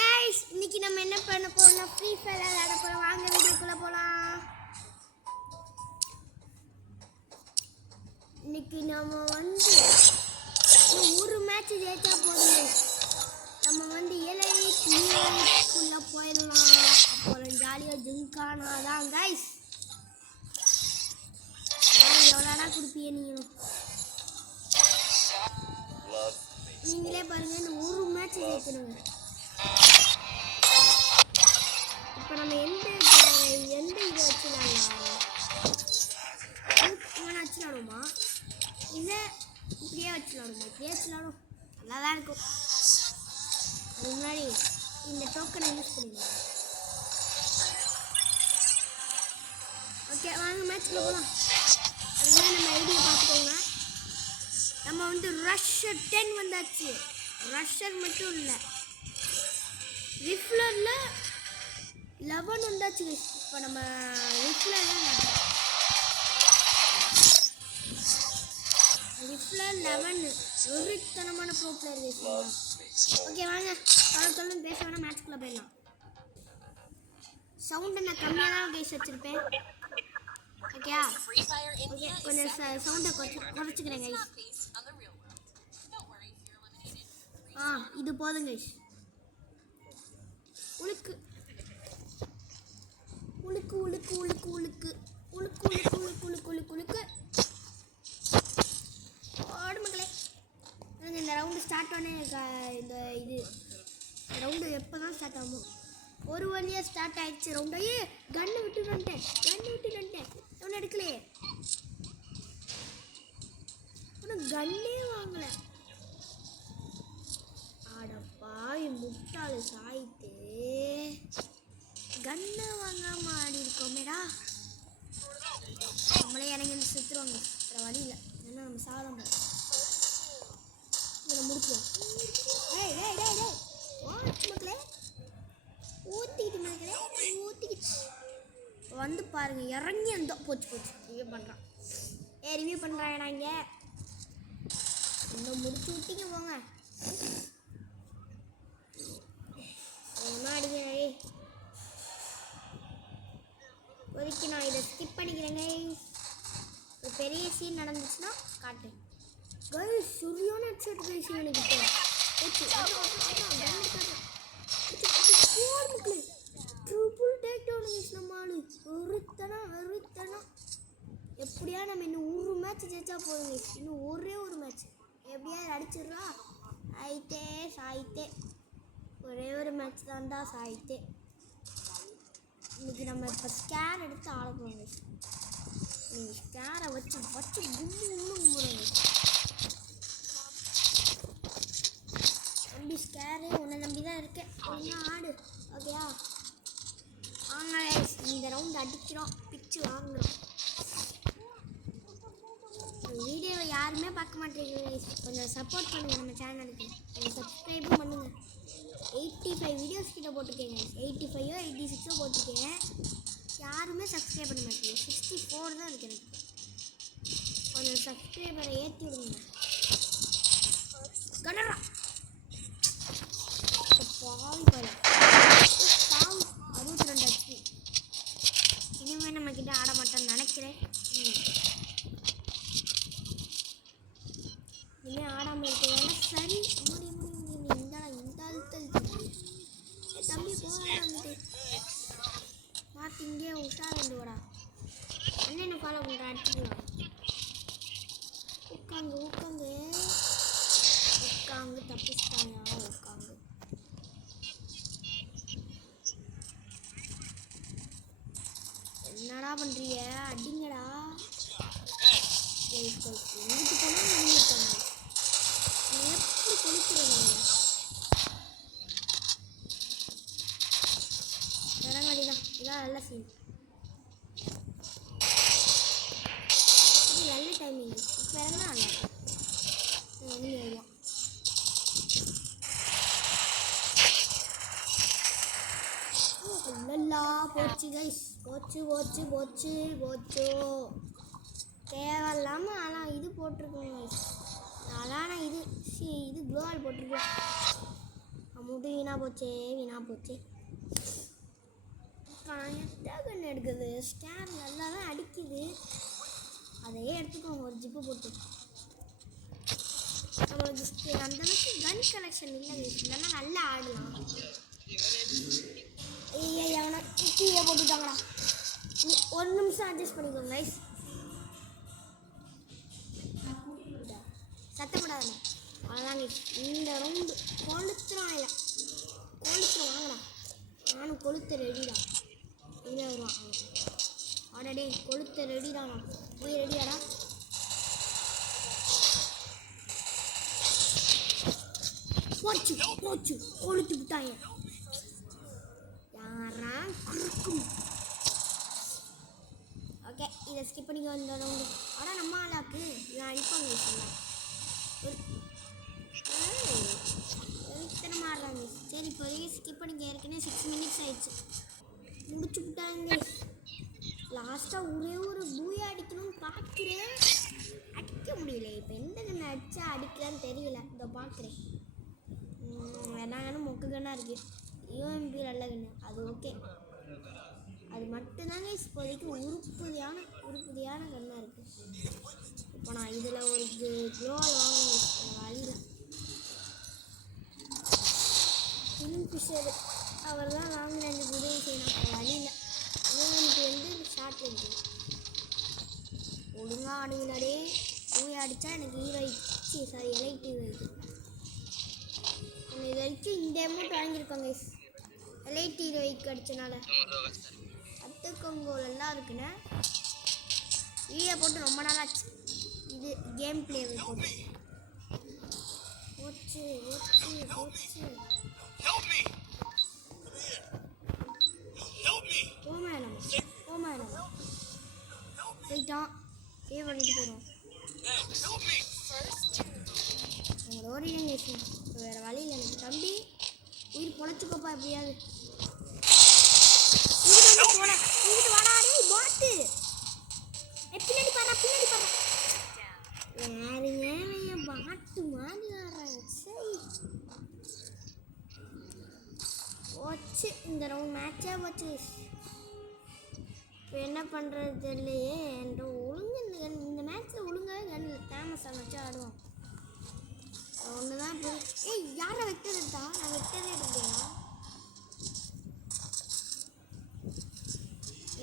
Guys இன்னைக்கு நம்ம என்ன பண்ண போறோம்னா ஃப்ரீ ஃபயர் விளையாட போறோம். வாங்க வீடியோக்குள்ள போலாம். இன்னைக்கு நம்ம ஒரு மேட்ச் ஜெயிச்சா போதும். நம்ம எலைக்குள்ள போயிடலாம். அப்புறம் ஜாலியா ஜிங்கானா தான் கைஸ். எவ்வளோடா கொடுப்பீங்க நீங்களே பாருங்க. இந்த ஒரு மேட்ச் ஜெயிக்கணுங்க. இப்போ நம்ம எந்த இதை வச்சுலாடுமா இல்லை இப்படியே வச்சுலாடும் நல்லா தான் இருக்கும். அது முன்னாடி இந்த டோக்கனை யூஸ் பண்ணிடலாம். ஓகே வாங்க மேட்ச்ல போகலாம். அதுவே நம்ம ஐடியா பார்த்துக்கோங்க. நம்ம ரஷ்ஷர் 10 வந்தாச்சு. ரஷ்ஷர் மட்டும் இல்லை, ரிஃப்லரில் 11 வந்தாச்சு. இப்போ நம்ம ரிஃப்லர் 11 ஒருத்தனமான ப்ரோ பிளேயர். ஓகே வாங்க தொடர்ந்து பேச வேணாம், மேட்ச்குள்ளே போயிடலாம். சவுண்டை நான் கம்மியாக தான் கேஸ் வச்சுருப்பேன். ஓகேயா? ஓகே கொஞ்சம் சவுண்டை குறைச்சிக்கிறேன் கைஸ். இது போதும் கைஸ். உழுக்கு உழுக்கு உழுக்கு உழுக்கு உழுக்கு உழுக்கு உழுக்கு உழுக்கு உழுக்கு உழுக்கு உழுக்கு ஓடு மக்களே. இந்த ரவுண்டு ஸ்டார்ட் பண்ண இந்த ரவுண்டு எப்போ தான் ஸ்டார்ட் ஆகும்? ஒரு வழியாக ஸ்டார்ட் ஆகிடுச்சு ரவுண்டு. கன்னு விட்டு வந்துட்டேன். ஒன்றும் எடுக்கலையே, ஒன்றும் கன்னே வாங்கலை. ஆடப்பா முட்டாள் சாய்த்து கன்னு வாங்காம ஆடி இருக்கோமேடா. நம்மளே இறங்கி செத்துருவாங்க. வேறு வழி இல்லை, ஏன்னா நம்ம சாதம் இதை முடிச்சுவோம். மக்களே ஊற்றிக்கிச்சு வந்து பாருங்க. இறங்கி அந்த போச்சு ரிவ்யூ பண்ணுறான். ரிவ்யூ பண்ணுறான். நான் இங்கே இன்னும் முடிச்சு விட்டீங்க போங்க. அடிக்கிறே ஒதுக்கி நான் இதை ஸ்கிப் பண்ணிக்கிறேங்க. ஒரு பெரிய சீன் நடந்துச்சுன்னா காட்டுறேன். கைஸ் சரியான ஹெட்ஷாட் கைஸ். எனக்கு ட்ரிபிள் டேக் டவுன் கைஸ். நம்ம ஆளு வெறுத்தனா எப்படியா நம்ம இன்னும் ஒரு மேட்ச் ஜெயிச்சா போதும் கைஸ். இன்னும் ஒரே ஒரு மேட்ச் எப்படியாவது அடிச்சிடுறா. சாயித்தே ஒரே ஒரு மேட்ச் தான்டா சாயித்தே. இன்னைக்கு நம்ம இப்போ ஸ்கேர் எடுத்து ஆட போகிறோம். நீங்கள் ஸ்கேரை வச்சு கும்புறோங்க. நம்பி ஸ்கேரு உன்னை நம்பி தான் இருக்கேன். ஒன்றா ஆடு. ஓகேயா? வாங்க இந்த ரவுண்ட் அடிக்கிறோம், பிச்சு வாங்குறோம். வீடியோவை யாருமே பார்க்க மாட்டேங்குது. கொஞ்சம் சப்போர்ட் பண்ணுங்கள் நம்ம சேனலுக்கு. கொஞ்சம் சப்ஸ்கிரைபும் பண்ணுங்கள். 85 வீடியோஸ் கிட்ட போட்டிருக்கேங்க. 85ஓ 86ஓ போட்டிருக்கேன். யாருமே சப்ஸ்கிரைப் பண்ண மாட்டேங்க. 64 தான் இருக்கு எனக்கு. கொஞ்சம் சப்ஸ்கிரைபரை ஏற்றி விடுங்க. கனரா பாவி போல 62 HP. இனிமேல் நம்மக்கிட்ட ஆட மாட்டோம்னு நினைக்கிறேன். இனிமேல் ஆடாமல் இருக்கிறதால சரி. இந்த அழுத்தல் தம்பி போகாது பார்த்து இங்கே உஷார் வந்துடா. அண்ணன் ஃபாலோ பண்ணுற அடிச்சுக்கலாம். உட்காந்து தப்பிச்சிட்டாயா? உட்காந்து என்னடா பண்ணுறீங்க? அடிங்கடா. எங்கிட்டு போனால் அடிங்க. எப்படி கொடுக்குறீங்க? இறங்காடிதான். இதான் நல்ல சீன். இது நல்ல டைமிங். இப்போ இறங்கினா நல்லா இல்லல்லா போச்சு கைஸ். போச்சு தேவையில்லாமல். ஆனால் இது போட்டிருக்கோங்க கைஸ். அதான இது க்ளோவால் போட்டிருக்கோம். முடி வீணாக போச்சே வீணாக போச்சு. கண்ணு எடுக்குது, ஸ்கேன் நல்லா தான் அடிக்குது. அதையே எடுத்துக்கோங்க ஒரு ஜிப்பு போட்டு. நம்மளுக்கு அந்தளவுக்கு கன் கலெக்ஷன் இல்லை, இல்லைன்னா நல்லா ஆடலாம். ஐயா எவனா கீழே போட்டுட்டாங்களா? ஒரு நிமிஷம் அட்ஜஸ்ட் பண்ணிக்கோங்க கைஸ். சத்தப்படாத. அதாங்க இந்த ரவுண்டு கொளுத்துறான். இல்லை கொளுத்துறோம் வாங்கடா. நானும் கொளுத்த ரெடிதான். இங்கே வருவான் ஆடடே. கொளுத்த ரெடிதானா? போய் ரெடியாடா. போச்சு போச்சு கொளுத்து விட்டாங்க. யாரா குறுக்கும். ஓகே இதை ஸ்கிப் பண்ணிக்க வந்த ரவுண்டு. ஆனால் நம்ம ஆளாக்கு இதை அடிப்பாங்க. இத்தனை மாறுறாங்க. சரி இப்போதைக்கு ஸ்கிப் பண்ணிக்க. ஏற்கனவே 6 மினிட்ஸ் ஆயிடுச்சு. முடிச்சு விட்டாங்க. லாஸ்ட்டாக ஒரே ஒரு பூயா அடிக்கணும்னு பார்க்குறேன், அடிக்க முடியல. இப்போ எந்த கண்ணை அடித்தா அடிக்கலான்னு தெரியல. இதோ பார்க்குறேன். வேணாங்கன்னு மொக்கு கண்ணாக இருக்குது. யூஎம்பி நல்ல கண்ணு, அது ஓகே. அது மட்டும்தாங்க இப்போதைக்கு உருப்பதியான கண்ணாக இருக்குது. இப்போ நான் இதில் ஒரு க்ளோவால் வாங்கணும். வழியில் கிங்ஃபிஷர் அவர் தான் வாங்கின எனக்கு உதவி செய்யணும். வழியில் யூஎம்பி ஷார்ட் இருக்குது. ஒழுங்காக ஆடுங்களே. பூயை அடித்தா எனக்கு எலைட் ஹீரோய்க்கு. இது வரைக்கும் இந்த அமௌண்ட் வாங்கியிருக்கோங்க. எலைட் ஹீரோய்க்கு அடித்தனால 10 கொங்கோலெல்லாம் இருக்குண்ணே. வீடியோ போட்டு ரொம்ப நாள் ஆச்சு. இது கேம் பிளே போட்டு போச்சு போச்சு போச்சு. ஓமேனம் போயிட்டான். சேவ் பண்ணிட்டு போயிடும். உங்களோட ஓடிடுங்க. இப்போ வேறு வழியில் எனக்கு தம்பி உயிர் பொழைச்சிக்கோப்பா எப்படியாவது. போன இங்கிட்டு வாடாடே பாட்டு. பின்னாடி பாரு பின்னாடி பாரு. யாருங்க பாட்டு மாதிரி ஆடுறாங்க. சரி போச்சு இந்த ரவுண்ட் மேட்சே போச்சு. இப்போ என்ன பண்ணுறது தெரியலையே. என்ற ஒழுங்கு இந்த மேட்ச்சில் ஒழுங்காகவே கண்ணில் ஃபேமஸாக வச்சு ஆடுவோம். ஒன்று தான் போய். ஏய் யாரை வெக்டர் எடுத்தா? நான் வெக்டரே எடுத்தேன்.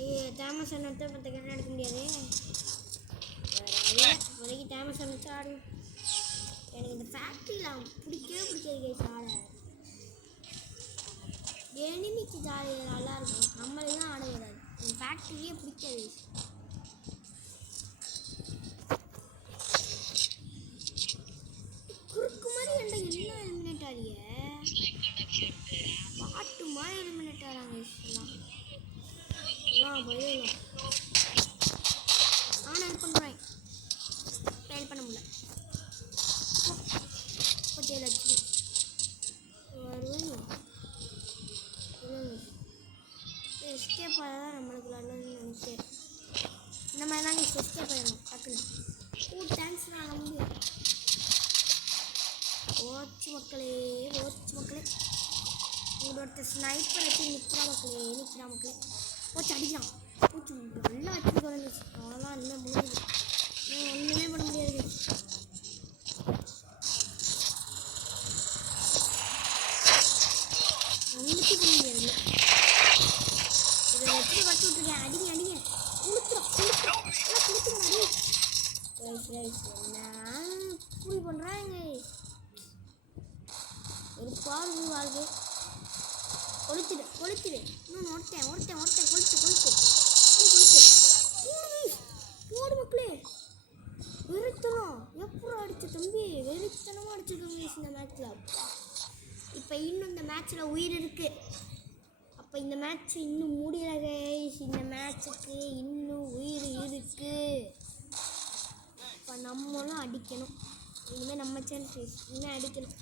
ஏய் ஃபேமஸ் எடுத்து 10 கண்ணு எடுக்க முடியாது. வேறு இப்போதைக்கு ஃபேமஸ் வச்சு ஆடும். எனக்கு இந்த ஃபேக்ட்ரியில் பிடிக்கவே பிடிக்காது கைஸ் ஆட. எனிமிக்கு ஜாலியாக நல்லாயிருக்கும். நம்மளே தான் ஆட கூடாது. இந்த ஃபேக்ட்ரியே பிடிக்காது. குறுக்கு மாதிரி எல்லாம் எலிமினேட் ஆகிய பாட்டு மாதிரி எலிமினேட் ஆகிறாங்க. எல்லாம் பயலாம். நான் ஹெல்ப் பண்ணுறேன். ஹெல்ப் பண்ண முடியல. ஓகே லட்சுமி வருவேன். எஸ்கேப் ஆகதான் நம்மளுக்கு நல்லதுன்னு நினைக்கிறேன். இந்த மாதிரி தாங்க எஸ்கேப் ஆகிடணும் டக்குன்னு. டான்ஸ் நான் முடியும். ஓச்சு மக்களே ஓச்சு மக்களே. உங்களோட ஸ்னைப்பர் வச்சு நிற்கிறா மக்களே. போச்சு அடிக்கலாம். போச்சு நல்லா அடிச்சு குறைஞ்சி. அவ்வளோதான் இனிமேல் முடியுது. ஒன்றுமே பண்ண முடியாது. ஒன்றுக்கு பண்ண முடியாது. இதை எப்படி வச்சு விட்ருக்கேன். அடிங்க கொடுத்துரும் நான் இப்படி பண்ணுறாங்க. ஒரு பால் வாழ்க்கை கொளுத்துடு. இன்னும் ஒருத்தன் கொளுத்து போடு மக்களே. வெறித்தனம் எப்பறம் அடிச்ச தம்பி. வெறித்தனமாக அடிச்சிருக்காங்க இந்த மேட்ச்சில். இப்போ இன்னும் இந்த மேட்ச்சில் உயிர் இருக்குது. அப்போ இந்த மேட்ச் இன்னும் முடியல கைஸ். இந்த மேட்ச்சுக்கு இன்னும் உயிர் இருக்குது. இப்போ நம்மளும் அடிக்கணும். இனிமேல் நம்ம சான்ஸ் இன்னும் அடிக்கணும்.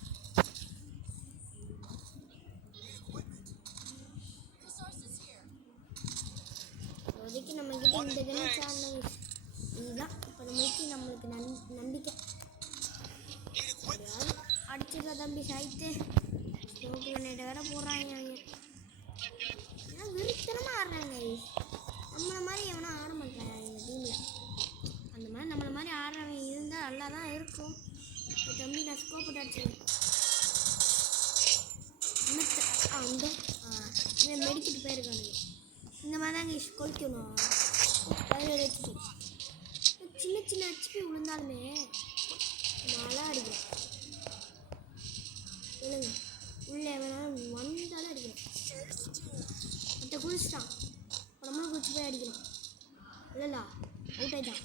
இப்போதைக்கு நம்மக்கிட்ட இந்த கண்ணு சேனல் இதுதான். இப்போ நம்மளுக்கு நம்பிக்கை. அடிச்சிருக்கா தம்பி சாய்த்து சோப்பு கண்ணீட்ட வேற போடுறாங்க அவங்க. ஏன்னா விருத்தனமாக ஆடுறாங்க. நம்மளை மாதிரி எவனா ஆட மாட்டாங்க எங்கள் டீமில். அந்த மாதிரி நம்மளை மாதிரி ஆடுறவங்க இருந்தால் நல்லா தான் இருக்கும். தம்பி நான் ஸ்கோப் போட்டு அடிச்சிருக்கேன். அந்த மெடிக்கிட்டு போயிருக்கானுங்க. இந்த மாதிரி தாங்க கொளுக்கணும். ஹெச்பி சின்ன சின்ன ஹெச்பி விழுந்தாலுமே நல்லா அடிக்கிறேன். இல்லைங்க உள்ளே வேணாலும் வந்தாலும் அடிக்கிறேன். மற்ற குளிச்சிட்டான் நம்மளும் குளிச்சு போய் அடிக்கணும். இல்லைல்ல அவுட் ஆகிட்டான்.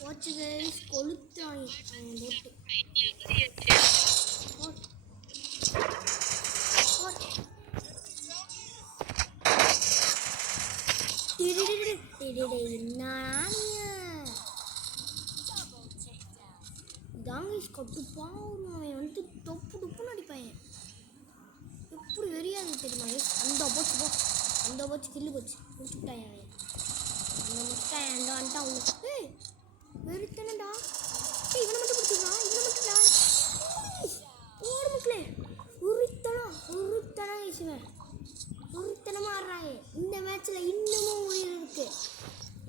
போர்ச்சுகீஸ் கொளுத்தாங்க போட்டு. கட்டுப்பான் அவன் வந்து தொப்பு தொப்புன்னு அடிப்பான். எப்படி வெறியாது தெரியுமா? அந்த போச்சு கில்லு போச்சு முடிச்சுட்டான் அவன். அந்த முடிச்சுட்டான் அந்த வந்துட்டான் அவனுக்கு வெறுத்தனடா. இவனை மட்டும் பிடிச்சிருக்கான். இவனை மட்டும்டா ஓடு மக்களே. உருத்தனம் வீசுவேன். உருத்தனமாக ஆடுறாங்க. இந்த மேட்ச்சில் இன்னமும் உயிர் இருக்கு.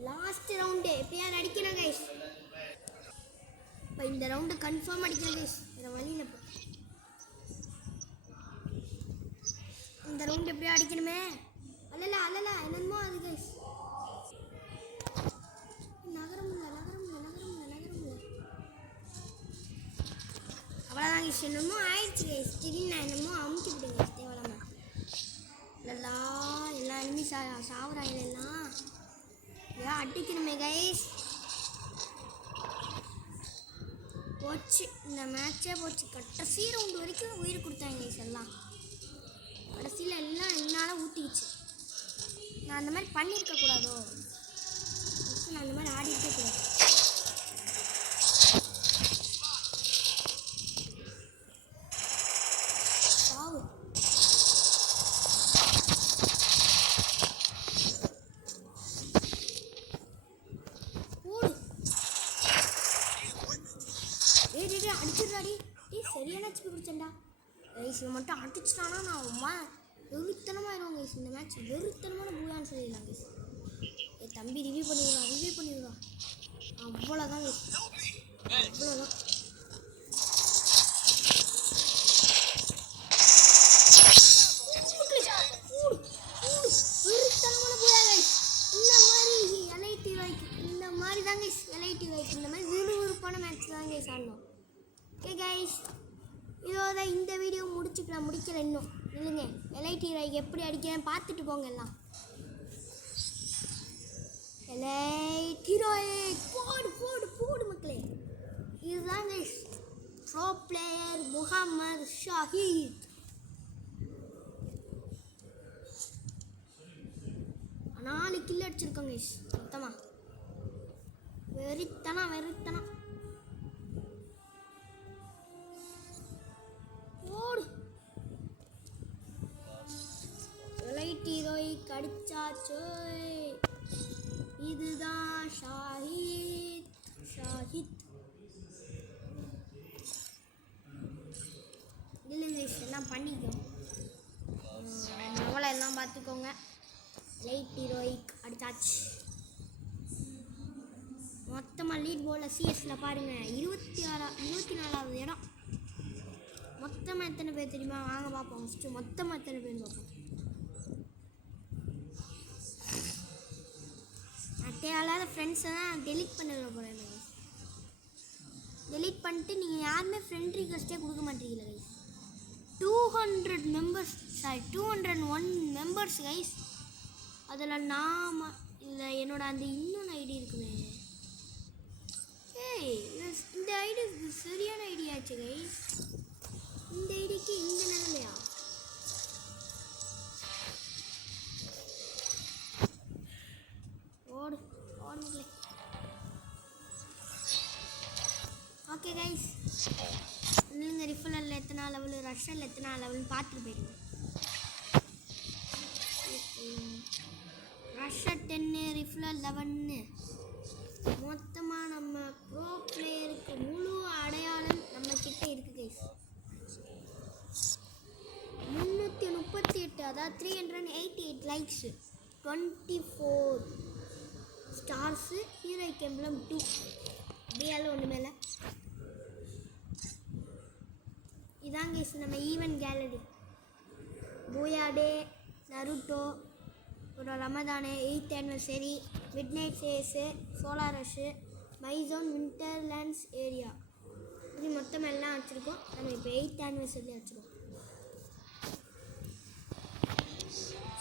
லாஸ்ட் ரவுண்டு எப்பயாவது அடிக்கிறேன் கைஸ். இப்போ இந்த ரவுண்டு கன்ஃபார்ம் அடிக்கிறேன் கைஸ். வேறு வழியில் இப்போ இந்த ரவுண்டு எப்படியோ அடிக்கணுமே. அல்லல என்னமோ அது கைஸ். நகரம் இல்லை அவ்வளோதான் கைஸ். என்னமோ ஆயிடுச்சு கைஸ். திடீர்னு நான் என்னமோ அமுக்கி விடுங்க கைஸ். தேவையில்லாம இல்லைல்லா எல்லா எனிமி சாவுறாங்க. எல்லாம் ஏன் அடிக்கணுமே கைஸ். போச்சு இந்த மேட்சே போச்சு. கடைசி ரவுண்டு வரைக்கும் உயிர் கொடுத்தாங்க கைஸ். எல்லாம் கடைசியில் எல்லாம் என்னால் ஊற்றிக்கிச்சு. நான் அந்த மாதிரி பண்ணியிருக்கக்கூடாதோ. நான் அந்த மாதிரி ஆடிட்டே கூடாது. சாவு போடு. அடிச்சிடுறாடி. சரியான ஹெச்பி பிடிச்சேன்டா கைஸ். இவன் மட்டும் அடிச்சிட்டானா நான் வெறுத்தனமாயிடும் கைஸ். இந்த மேட்ச் வெறுத்தனமான பூயான்னு சொல்லிடலாம் கைஸ். தம்பி ரிவ்யூ பண்ணிடுறான். அவ்வளோதான் கைஸ். அவ்வளோதான். வெறுத்தனமான பூயா கைஸ். இந்த மாதிரி எல்ஐடி வாய்க்கு இந்த மாதிரி தான் கைஸ். எல்ஐடி வாய்க்கு இந்த மாதிரி விறுவிறுப்பான மேட்ச் தான் கைஸ் ஆடணும். ஓகே கைஸ், இதோட இந்த வீடியோ முடிக்கல இன்னும் இல்லைங்க. எல்ஐடி ராய்க்கு எப்படி அடிக்கிறேன் பார்த்துட்டு போங்க எல்லாம். எல்ஐடி ராய் போடு மக்களே. இதுதான் guys bro player Mohammed Shahid. 4 kill அடிச்சிருக்கோங்க கைஸ் மொத்தமாக. வெறித்தனம் ஓடு. எல்ஐடி ராய் கடிச்சாச்சோ. இதுதான் ஷாஹித். இல்லைங்க எல்லாம் பண்ணிக்கோங்க. எவ்வளோ எல்லாம் பார்த்துக்கோங்க. எல்ஐடி ராய்க்கு அடிச்சாச்சு. மொத்தமாக லீட் போல சிஎஸ்சில் பாருங்கள் 24வது இடம். மொத்தமாக எத்தனை பேர் தெரியுமா? வாங்க பார்ப்போம். ஃபஸ்ட்டு மொத்தமாக எத்தனை பேர் பார்ப்போம். தேவையில்லாத ஃப்ரெண்ட்ஸை தான் டெலீட் பண்ணிட போகிறேன். டெலீட் பண்ணிட்டு நீங்கள் யாருமே ஃப்ரெண்ட் ரிக்வெஸ்ட்டே கொடுக்க மாட்டீங்களா கைஸ். 201 members guys. அதில் இல்லை என்னோட அந்த இன்னொன்று ஐடி இருக்குமே. இந்த ஐடி சரியான ஐடியாச்சு கைஸ். இந்த ஐடிக்கு இந்த நிலைமையா? ஓடு ஓகே கைஸ், நீங்கள் ரிஃபலரில் எத்தனை லெவலு, ரஷ்ஷரில் எத்தனை லெவல்னு பார்த்துட்டு போயிடுங்க. ரஷ்ஷர் 10, ரிஃபலர் 11. மொத்தமாக நம்ம ப்ரோ பிளேயருக்கு முழு அடையாளம் நம்ம கிட்ட இருக்குது guys. 388 likes, 24 stars, heroic emblem 2. அப்படியால ஒன்று மேலே இதான் கைஸ் நம்ம ஈவென்ட் கேலரி. பூயாடே, நருட்டோ, ஒரு Ramadan, 8th anniversary, midnight chase, solar rush, மைசோன், விண்டர்லேண்ட்ஸ் ஏரியா, இப்படி மொத்தம் எல்லாம் வச்சுருக்கோம். நம்ம இப்போ 8th anniversary வச்சுருக்கோம்.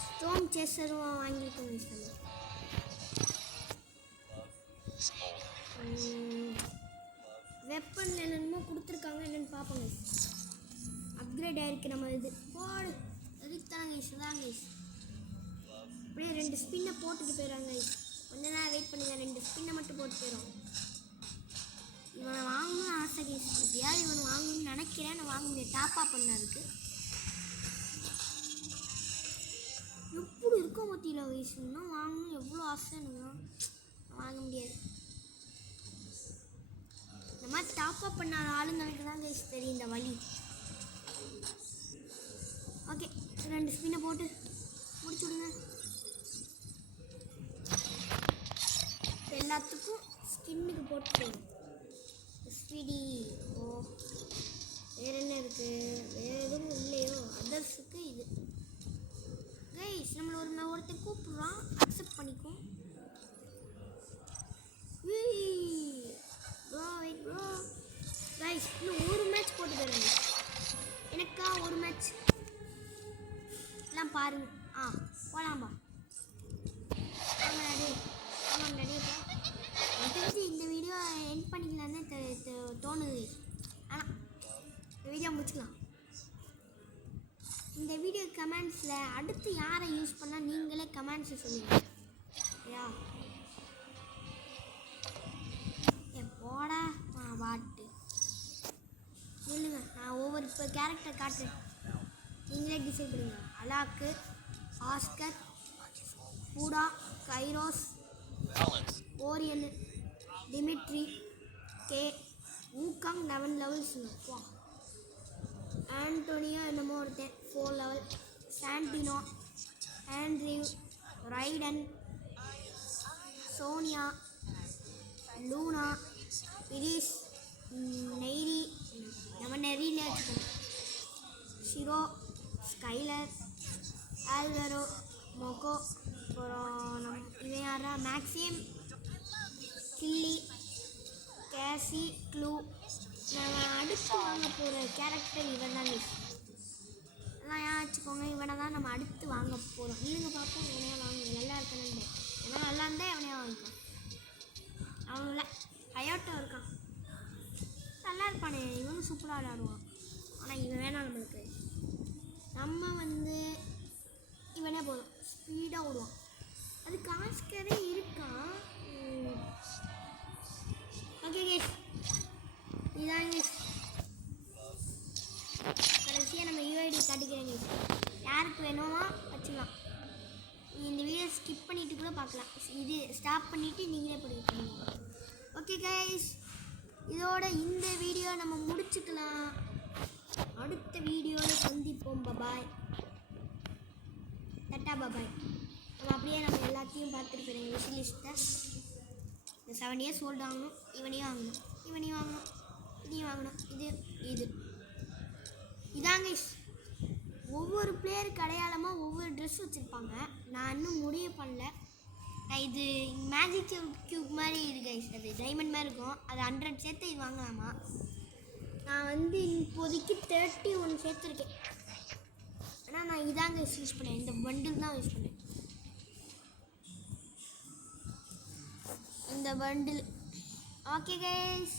ஸ்டோம் சேஸரும் வாங்கியிருக்கோம் கைஸ். நம்ம வெப்பன் என்னென்னமோ கொடுத்துருக்காங்க, என்னென்னு பார்ப்போம் கைஸ். அப்கிரேட் ஆகிருக்கு நம்ம இது போடு எதுக்கு தானே கைஸ். தான் கைஸ் அப்படியே 2 ஸ்பின்னை போட்டுட்டு போயிடுறாங்க கைஸ். கொஞ்ச நேரம் வெயிட் பண்ணுங்க, 2 ஸ்பின்னை மட்டும் போட்டு போயிடும். இவனை வாங்கணும்னு ஆசை கைஸ். எப்படியாவது இவனை வாங்கணும்னு நினைக்கிறேன். நான் வாங்க முடியாது, டாப்பா பண்ண இருக்கு. எப்படி இருக்க மத்தியில் கைஸ், இன்னும் வாங்கணும் எவ்வளோ ஆசை எனக்கு. வாங்க முடியாது. இந்த மாதிரி டாப்பா பண்ண ஆளுங்களுக்கு தான் கைஸ் தெரியும் இந்த வழி. ஓகே, 2 ஸ்பின்னை போட்டு முடிச்சு விடுங்க. எல்லாத்துக்கும் ஸ்கின்னுக்கு போட்டு போயிடும். ஸ்பீடி ஓ வேறு என்ன இருக்குது? வேறு எதுவும் இல்லையோ அதர்ஸுக்கு இது கைஸ். நம்மளை ஒருத்தர் கூப்பிட்றான், அக்செப்ட் பண்ணிக்கும். ப்ரோ வெயிட் ப்ரோ கைஸ், இன்னும் ஒரு மேட்ச் போட்டு தருங்க எனக்கா. ஒரு மேட்ச் எல்லாம் பாருங்க. போகலாம்பா. ஆமாம் நிறைய எனக்கு இந்த வீடியோ எண்ட் பண்ணிக்கலான்னு தோணுது. ஆனால் இந்த வீடியோ முடிச்சுக்கலாம். இந்த வீடியோ கமெண்ட்ஸில் அடுத்து யாரை யூஸ் பண்ணால் நீங்களே கமெண்ட்ஸை சொல்லுங்கள். யா போடா வாட்டு சொல்லுங்க. நான் ஒவ்வொரு இப்போ கேரக்டர் காட்டுறேன், நீங்களே டிசைட் பண்ணுங்க. அலாக்கு, ஆஸ்கர், பூடா, கைரோஸ், ஓரியல், டிமிட்ரி, கே, ஊகாங் 11 levels. வா ஆண்டோனியோ என்னமோ ஒருத்தன் 4 level, Santino, Andrew, Raiden, Sonia, Luna, Iris, Nairi, நம்ம நெறியில் வச்சுக்கோங்க, ஷிரோ, ஸ்கைலர், ஆல்வரோ, மொகோ, அப்புறம் இவன் யாரா மேக்ஸிம், கில்லி, கேசி, க்ளூ. நம்ம அடுத்து வாங்க போகிற கேரக்டர் இவன் தான் லிஸ்ட். எல்லாம் ஏன் வச்சுக்கோங்க, இவனை தான் நம்ம அடுத்து வாங்க போகிறோம். இல்லைங்க பார்ப்போம் இவனையா வாங்க, நல்லா இருக்கணும்னு. ஏன்னா நல்லா இருந்தால் இவனையா வாங்கிக்கோம். அவங்கள ஹயோட்டோ இருக்கான், நல்லா இருப்பானே, இவனும் சூப்பராக விளையாடுவான். ஆனால் இவன் வேணாம் நம்மளுக்கு. நம்ம இவனே போதும், ஸ்பீடாக ஓடுவான். அது காஸ்கரே இருக்கான். ஓகே கேஸ், இதான் கேஸ். கடைசியாக நம்ம யூஐடி காட்டிக்கிறேன் கேஸ். யாருக்கு வேணுமா வச்சுக்கலாம். இந்த வீடியோ ஸ்கிப் பண்ணிவிட்டு கூட பார்க்கலாம். இது ஸ்டாப் பண்ணிவிட்டு நீங்களே பண்ணுங்க. ஓகே கைஸ், இதோட இந்த வீடியோ நம்ம முடிச்சுக்கலாம். அடுத்த வீடியோவில் சந்திப்போம். Bye bye, ta-ta bye bye. நம்ம அப்படியே நம்ம எல்லாத்தையும் பார்த்துட்டு போயிருங்க. விஷ் லிஸ்ட்டை இந்த 7 years ஓல்டு வாங்கணும், இவனையும் வாங்கணும், இவனையும் வாங்கணும், இதையும் வாங்கணும். இதாங்க ஒவ்வொரு பிளேயருக்கு அடையாளமாக ஒவ்வொரு ட்ரெஸ் வச்சுருப்பாங்க. நான் இன்னும் முடிவு பண்ணல. இது மேஜிக் க்யூப் மாதிரி இருக்கு கைஸ். அது டைமண்ட் மாதிரி இருக்கும். அது 100 சேர்த்து இது வாங்கலாமா. நான் இப்போதைக்கு 31 சேர்த்துருக்கேன். ஆனால் நான் இதாங்க யூஸ் பண்ணேன், இந்த பண்டில் தான் யூஸ் பண்ணேன், இந்த பண்டில். ஓகே கைஸ்,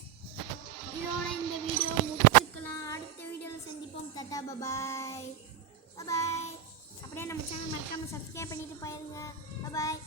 இதோட இந்த வீடியோ முடிச்சுக்கலாம். அடுத்த வீடியோவில் சந்திப்போம். Tata bye bye bye bye. அப்படியே நம்ம சேனல் மறக்காமல் சப்ஸ்கிரைப் பண்ணிட்டு போயிருங்க. பபாய்.